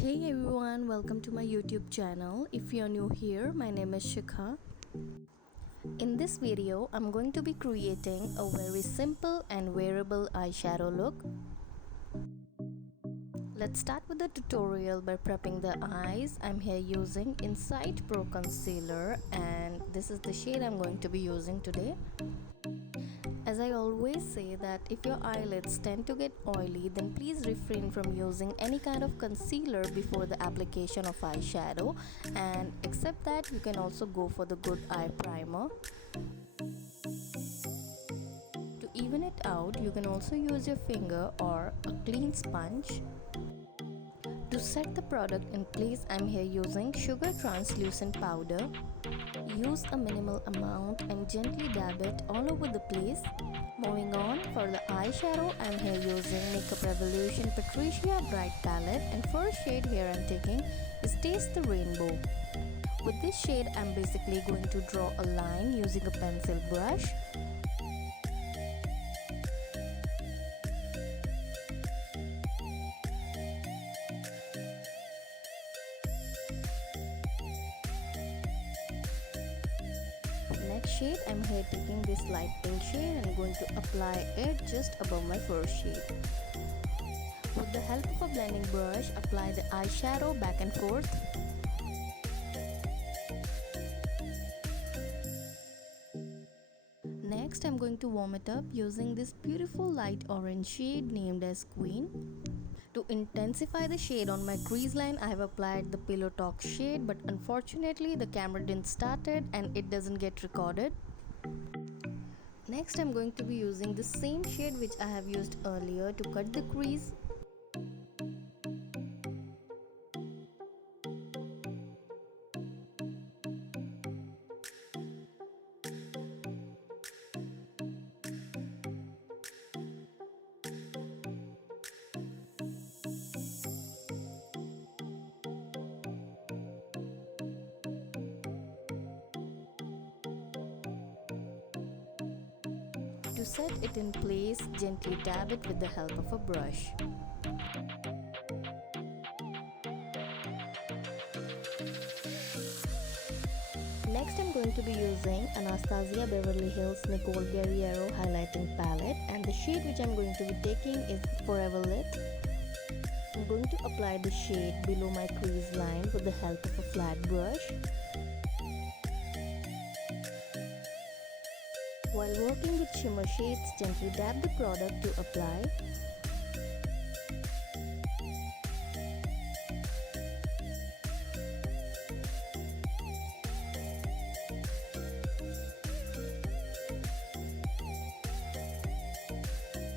Hey everyone, welcome to my YouTube channel. If you're new here, my name is Shikha. In this video, I'm going to be creating a very simple and wearable eyeshadow look. Let's start with the tutorial by prepping the eyes. I'm here using Insight Pro Concealer and this is the shade I'm going to be using today. As I always say that if your eyelids tend to get oily, then please refrain from using any kind of concealer before the application of eyeshadow, and except that you can also go for the good eye primer. To even it out, you can also use your finger or a clean sponge. To set the product in place, I'm here using Sugar Translucent Powder. Use a minimal amount and gently dab it all over the place. Moving on, for the eyeshadow, I'm here using makeuprevolution Patricia Bright palette, and first shade here I'm taking is Taste the Rainbow. With this shade, I'm basically going to draw a line using a pencil brush. Next shade, I'm here taking this light pink shade and going to apply it just above my first shade. With the help of a blending brush, apply the eyeshadow back and forth. Next, I'm going to warm it up using this beautiful light orange shade named as Queen. To intensify the shade on my crease line, I have applied the Pillow Talk shade, but unfortunately the camera didn't start it and it doesn't get recorded. Next, I'm going to be using the same shade which I have used earlier to cut the crease. To set it in place, gently dab it with the help of a brush. Next, I'm going to be using Anastasia Beverly Hills Nicole Guerriero highlighting palette, and the shade which I'm going to be taking is Forever Lit. I'm going to apply the shade below my crease line with the help of a flat brush. While working with shimmer shades, gently dab the product to apply.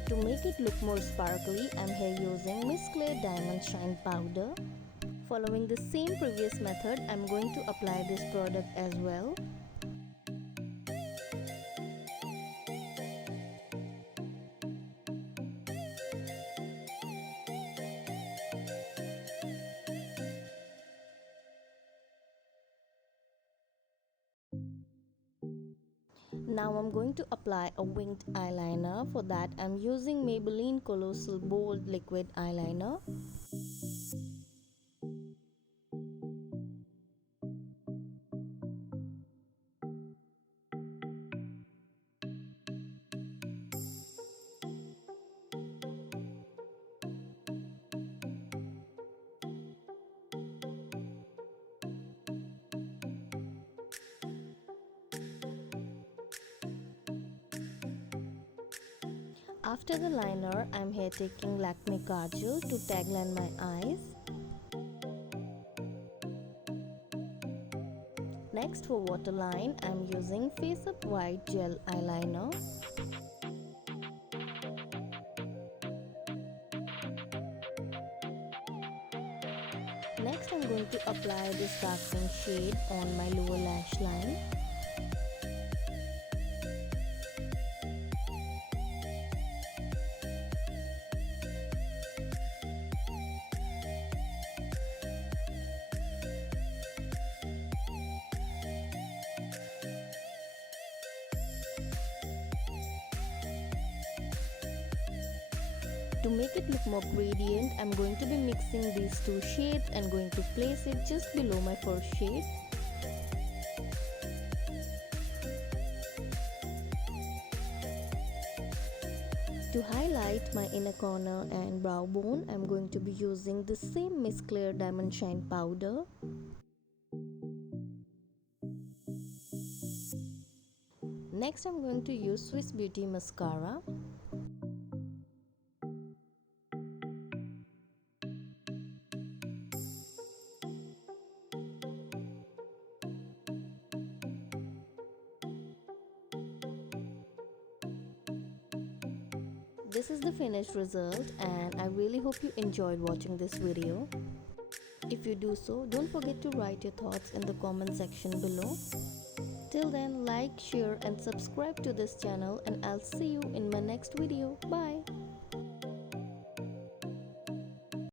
To make it look more sparkly, I'm here using Missclaire Diamond Shine Powder. Following the same previous method, I'm going to apply this product as well. Now I'm going to apply a winged eyeliner. For that, I'm using Maybelline Colossal Bold Liquid Eyeliner. After the liner, I'm here taking Lakme Kajal to tagline my eyes. Next, for waterline, I'm using faceup white gel eyeliner. Next, I'm going to apply this dark pink shade on my lower lash line. To make it look more gradient, I'm going to be mixing these two shades and going to place it just below my first shade. To highlight my inner corner and brow bone, I'm going to be using the same missclaire Diamond Shine powder. Next, I'm going to use Swissbeauty mascara. This is the finished result and I really hope you enjoyed watching this video. If you do so, don't forget to write your thoughts in the comment section below. Till then, like, share and subscribe to this channel and I'll see you in my next video. Bye!